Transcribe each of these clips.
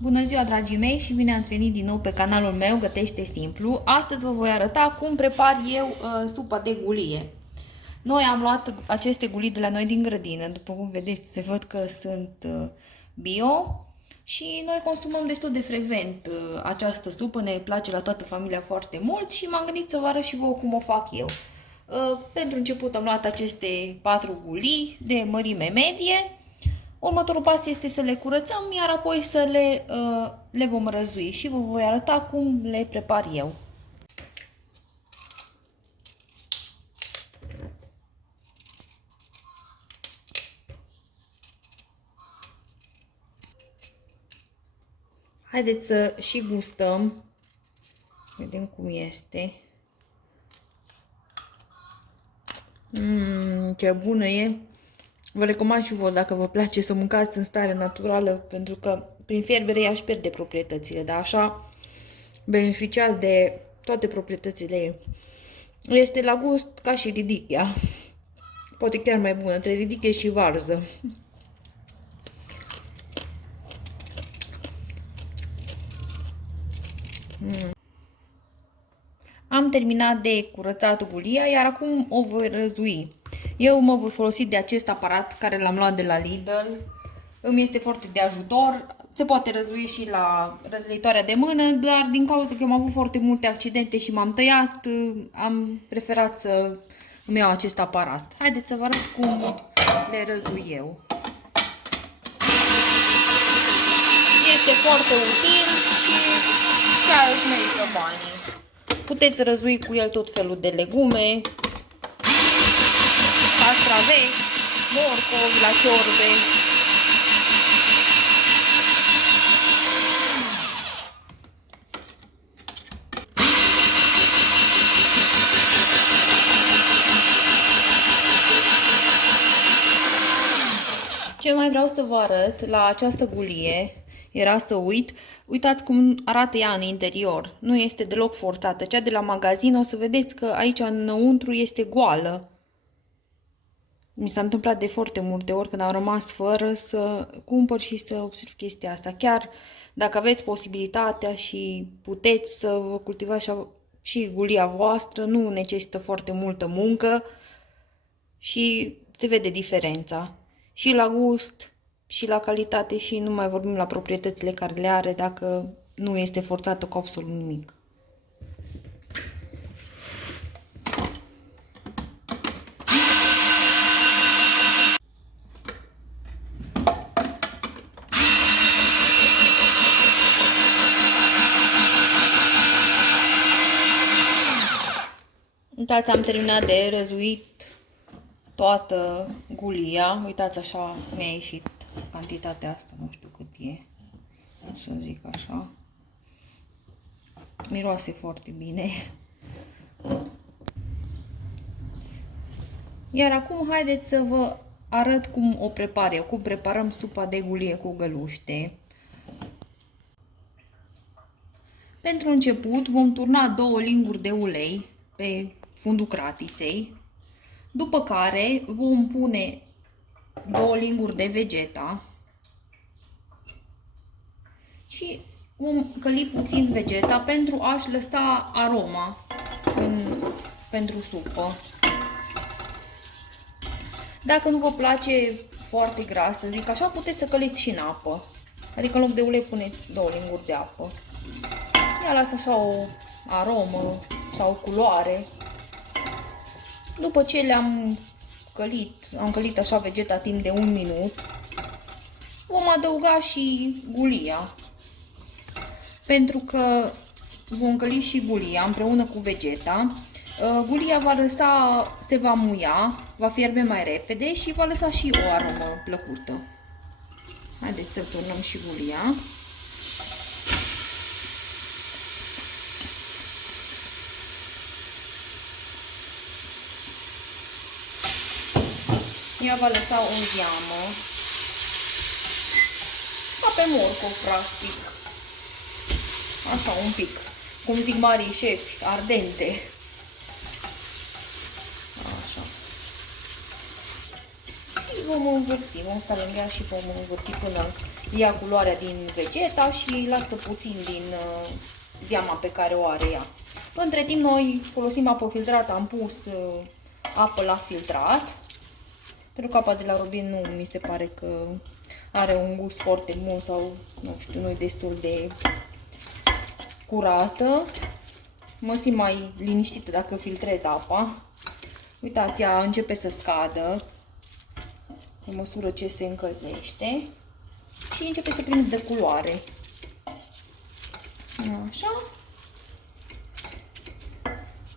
Bună ziua, dragii mei, și bine ați venit din nou pe canalul meu Gătește Simplu. Astăzi vă voi arăta cum prepar eu supa de gulie. Noi am luat aceste gulii de la noi din grădină, după cum vedeți, se văd că sunt bio și noi consumăm destul de frecvent această supă, ne place la toată familia foarte mult și m-am gândit să vă arăt și vouă cum o fac eu. Pentru început am luat aceste 4 gulii de mărime medie. Următorul pas este să le curățăm, iar apoi să le vom răzui și vă voi arăta cum le prepar eu. Haideți să și gustăm. Vedem cum este. Ce bună e! Vă recomand și vouă, dacă vă place, să mâncați în stare naturală, pentru că prin fierbere ea își pierde proprietățile, dar așa beneficiați de toate proprietățile ei. Este la gust ca și ridichea. Poate chiar mai bună, între ridiche și varză. Am terminat de curățat gulia, iar acum o voi răzui. Eu mă voi folosi de acest aparat care l-am luat de la Lidl. Îmi este foarte de ajutor. Se poate răzui și la răzleitoarea de mână, dar din cauza că am avut foarte multe accidente și m-am tăiat, am preferat să îmi iau acest aparat. Haideți să vă arăt cum le răzui eu. Este foarte util și chiar își merită banii. Puteți răzui cu el tot felul de legume, castraveți, morcovi la ciorbe. Ce mai vreau să vă arăt la această gulie era să uitați cum arată ea în interior. Nu este deloc forțată. Cea de la magazin, o să vedeți că aici înăuntru este goală. Mi s-a întâmplat de foarte multe ori când am rămas fără să cumpăr și să observ chestia asta. Chiar dacă aveți posibilitatea și puteți să vă cultivați și gulia voastră, nu necesită foarte multă muncă și se vede diferența. Și la gust, și la calitate, și nu mai vorbim la proprietățile care le are dacă nu este forțată cu absolut nimic. Uitați, am terminat de răzuit toată gulia. Uitați, așa mi-a ieșit cantitatea asta, nu știu cât e, să zic așa. Miroase foarte bine. Iar acum haideți să vă arăt cum o prepar eu, cum preparăm supa de gulie cu găluște. Pentru început vom turna 2 linguri de ulei pe fundul cratiței, după care vom pune 2 linguri de vegeta și vom căli puțin vegeta pentru a-și lăsa aroma pentru supă. Dacă nu vă place foarte gras, să zic așa, puteți să căliți și în apă. Adică în loc de ulei puneți 2 linguri de apă. Ea lasă așa o aromă sau o culoare. După ce le-am călit, am călit așa vegeta timp de 1 minut, vom adăuga și gulia. Pentru că vom căli și gulia împreună cu vegeta, gulia va lăsa, se va muia, va fierbe mai repede și va lăsa și o aromă plăcută. Haideți să turnăm și gulia. Ea va lăsa o zeamă, ca pe morcov, practic. Așa, un pic. Cum zic marii șefi, ardente. Așa. vom învârti, vom sta lângă ea și vom învârti până ia culoarea din vegeta și lasă puțin din zeama pe care o are ea. Între timp noi folosim apă filtrată, am pus apă la filtrat, pentru că apa de la robin nu mi se pare că are un gust foarte bun sau, nu știu, nu e destul de curată. Mă simt mai liniștită dacă filtrez apa. Uitați, ea începe să scadă pe măsură ce se încălzește și începe să prindă de culoare. Așa.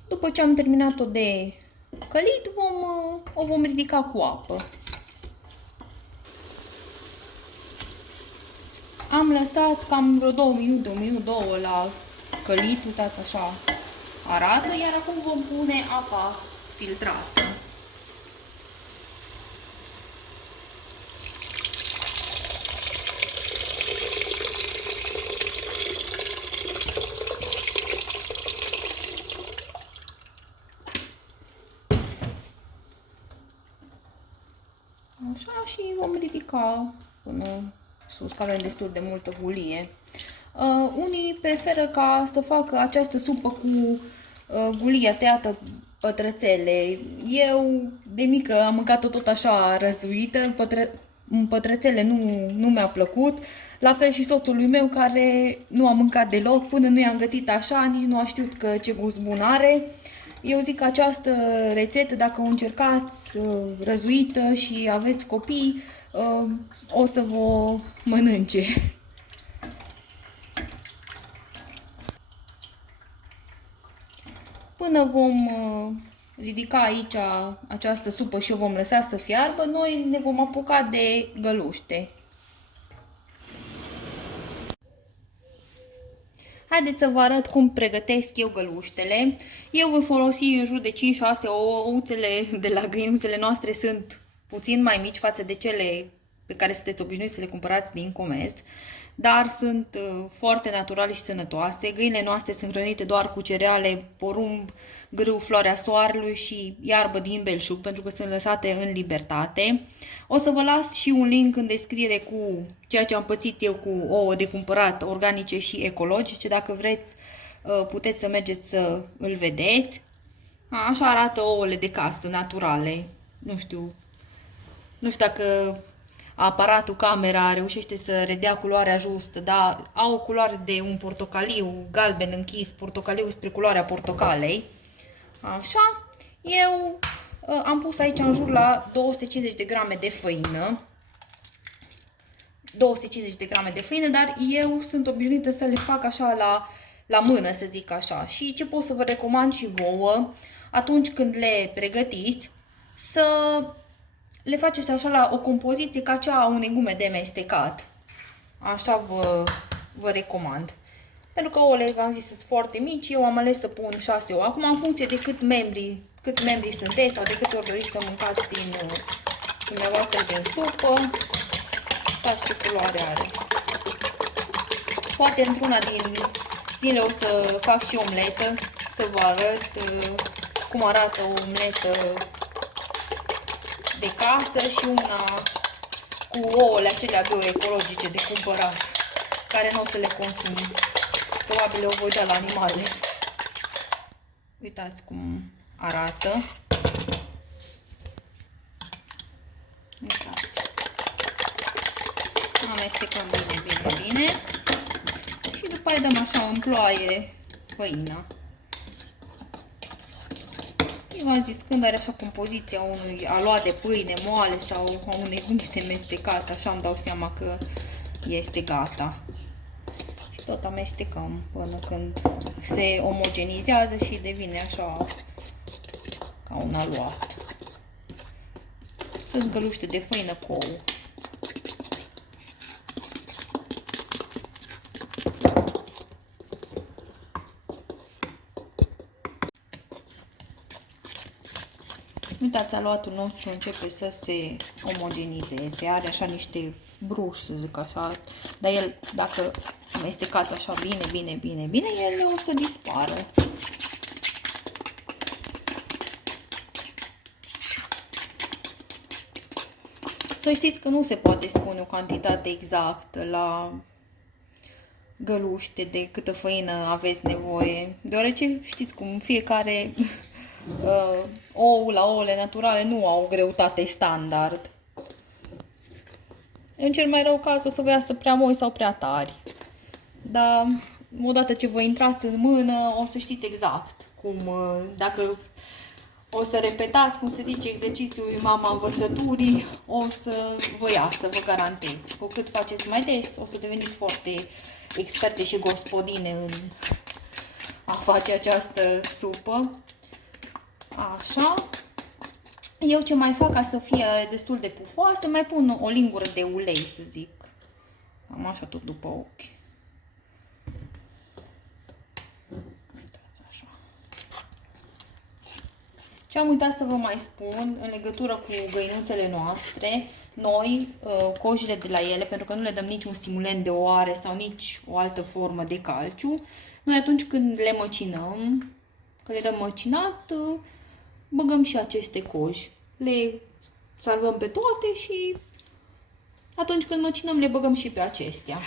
După ce am terminat-o de călit, o vom ridica cu apă. Am lăsat cam vreo 2 minute, 1 minut, 2 la călit, uitați așa arată, iar acum vom pune apa filtrată. Așa, și vom ridica până sus, că avem destul de multă gulie. Unii preferă ca să facă această supă cu gulia tăiată pătrățele. Eu de mică am mâncat-o tot așa răzuită, pătrățele nu mi-a plăcut. La fel și soțului meu, care nu a mâncat deloc, până nu i-am gătit așa, nici nu a știut că ce gust bun are. Eu zic că această rețetă, dacă o încercați răzuită și aveți copii, o să vă mănânce. Până vom ridica aici această supă și o vom lăsa să fiarbă, noi ne vom apuca de găluște. Haideți să vă arăt cum pregătesc eu găluștele. Eu voi folosi în jur de 5-6 ouțele de la găinuțele noastre, sunt puțin mai mici față de cele pe care sunteți obișnuiți să le cumpărați din comerț, dar sunt foarte naturale și sănătoase. Găinile noastre sunt hrănite doar cu cereale, porumb, grâu, floarea soarelui și iarbă din belșug, pentru că sunt lăsate în libertate. O să vă las și un link în descriere cu ceea ce am pățit eu cu ouă de cumpărat, organice și ecologice. Dacă vreți, puteți să mergeți să îl vedeți. Așa arată ouăle de casă, naturale. Nu știu dacă aparatul, camera, reușește să redea culoarea justă, dar au o culoare de un portocaliu galben închis, portocaliu spre culoarea portocalei. Așa, eu am pus aici în jur la 250 de grame de făină. 250 de grame de făină, dar eu sunt obișnuită să le fac așa la mână, să zic așa. Și ce pot să vă recomand și vouă, atunci când le pregătiți, să le faceți așa la o compoziție ca cea a unei gume de mestecat. Așa vă recomand. Pentru că ouăle, v-am zis, sunt foarte mici, eu am ales să pun 6 ouă. Acum, în funcție de cât membri sunteți sau de câte ori doriți să mâncați din dumneavoastră din supă, uitați ce culoare are. Poate într-una din zile o să fac și omletă, să vă arăt cum arată o omletă de casă și una cu ouăle acelea bioecologice de cumpărat, care nu o să le consum. Probabil o voi da la animale. Uitați cum arată. Uitați. Amestecăm bine. Și după aia dăm așa în ploaie făina. V-am zis, când are așa compoziția unui aluat de pâine moale sau a unei gume de mestecat, așa îmi dau seama că este gata. Și tot amestecăm până când se omogenizează și devine așa ca un aluat. Sunt găluște de făină cu ou. Uitați, aluatul nostru începe să se omogenizeze, are așa niște bruși, să zic așa, dar el, dacă amestecați așa bine, el o să dispară. Să știți că nu se poate spune o cantitate exactă la găluște de câtă făină aveți nevoie, deoarece știți cum fiecare ou la ouăle naturale nu au o greutate standard. În cel mai rău caz o să vă iasă prea moi sau prea tari. Dar odată ce vă intrați în mână, o să știți exact cum, dacă o să repetați, cum se zice, exercițiul mama învățăturii, o să vă iasă, vă garantez. Cu cât faceți mai des, o să deveniți foarte experte și gospodine în a face această supă. Așa. Eu ce mai fac ca să fie destul de pufoasă, mai pun o lingură de ulei, să zic. Cam așa tot după ochi. Așa. Ce am uitat să vă mai spun în legătură cu găinuțele noastre, noi, cojile de la ele, pentru că nu le dăm niciun stimulent de oare sau nici o altă formă de calciu, noi atunci când le măcinăm, când le dăm măcinat, băgăm și aceste coji. Le salvăm pe toate și atunci când măcinăm le băgăm și pe acestea.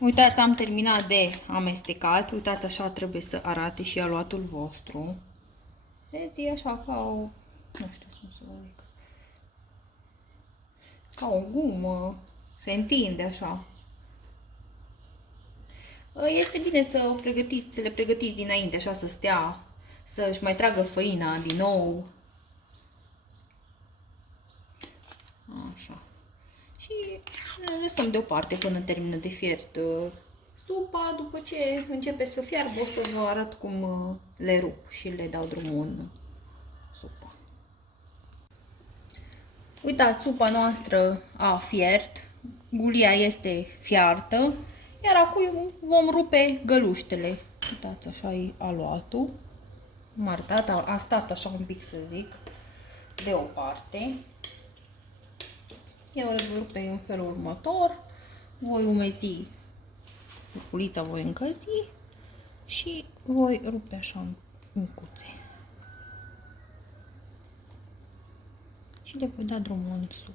Uitați, am terminat de amestecat. Uitați, așa trebuie să arate și aluatul vostru. Vedeți, e așa ca o... nu știu cum să vă zic. Ca o gumă. Se întinde așa. Este bine să o pregătiți, să le pregătiți dinainte, așa să stea, să-și mai tragă făina din nou. Așa. Și le lăsăm deoparte până termină de fiert supa. După ce începe să fiarbă, o să vă arăt cum le rup și le dau drumul în supă. Uitați, supa noastră a fiert, gulia este fiartă, iar acum vom rupe găluștele. Uitați, așa e aluatul. Am arătat, a stat așa un pic, să zic, deoparte. Eu le voi rupe în felul următor. Voi umezi furculița, voi încălzi și voi rupe așa în micuțe. Și le voi da drumul în supă.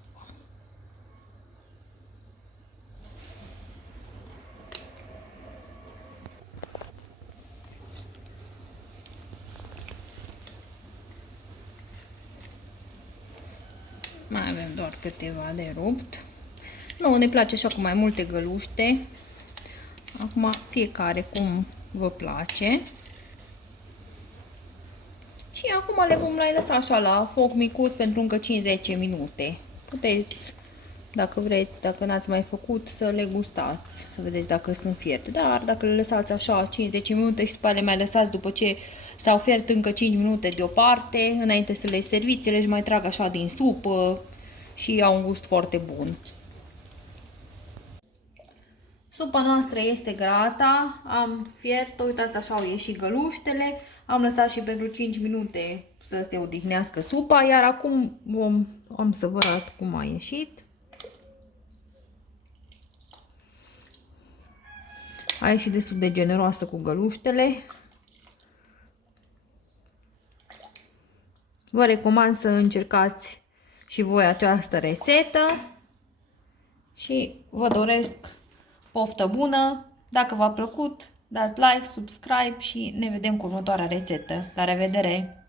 Mai avem doar câteva de rupt. Nu, ne place așa cu mai multe găluște. Acum fiecare cum vă place. Și acum le vom mai lăsa așa la foc micuț pentru încă 5-10 minute. Puteți, dacă vreți, dacă n-ați mai făcut, să le gustați, să vedeți dacă sunt fierte. Dar dacă le lăsați așa 5-10 minute și după le mai lăsați după ce s-au fiert încă 5 minute deoparte, înainte să le serviți, ele își mai trag așa din supă și au un gust foarte bun. Supa noastră este gata, am fiert-o, uitați, așa au ieșit găluștele, am lăsat și pentru 5 minute să se odihnească supa, iar acum am să vă arăt cum a ieșit. A ieșit destul de generoasă cu găluștele. Vă recomand să încercați și voi această rețetă și vă doresc poftă bună. Dacă v-a plăcut, dați like, subscribe și ne vedem cu următoarea rețetă. La revedere!